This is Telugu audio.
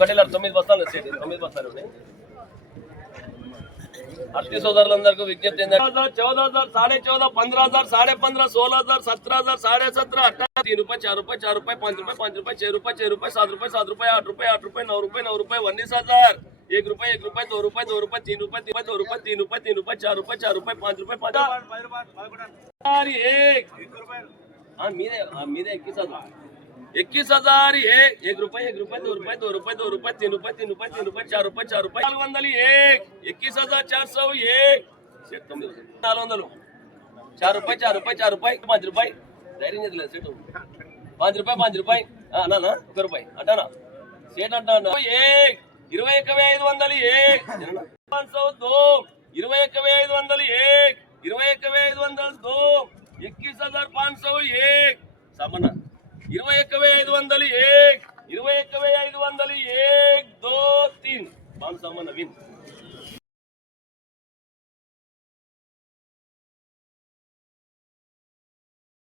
ఒకటిన్నర 9 బస్తాలు వచ్చేది 9 బస్తాలు ఉన్నాయి. అట్టి సోదరులందరికీ విజ్ఞప్తి ఏంటంటే 14,000 14,500 15,000 15,500 16,000 17,000 17,500 18 3 रुपये 4 रुपये 4 रुपये 5 रुपये 5 रुपये 6 रुपये 6 रुपये 7 रुपये 7 रुपये 8 रुपये 8 रुपये 9 रुपये 9 रुपये 19,000 1 रुपये 1 रुपये 2 रुपये 2 रुपये 3 रुपये 2 रुपये 3 रुपये 3 रुपये 4 रुपये 4 रुपये 5 रुपये 5 मीरे 21,000 1 रुपये 1 रुपये 2 रुपये 2 रुपये 2 रुपये 3 रुपये 3 रुपये 3 रुपये 4 रुपये 4 रुपये 401 21,401 400 4 रुपये 4 रुपये 4 रुपये 5 रुपये धैर्य सेठ 5 रुपये 5 रुपये ना 1 रुपये अंटाना सेठ अंटा 21,501 502 21,501 21,502 21,501 सामना 21,501 21,501 2 3 500 नवीन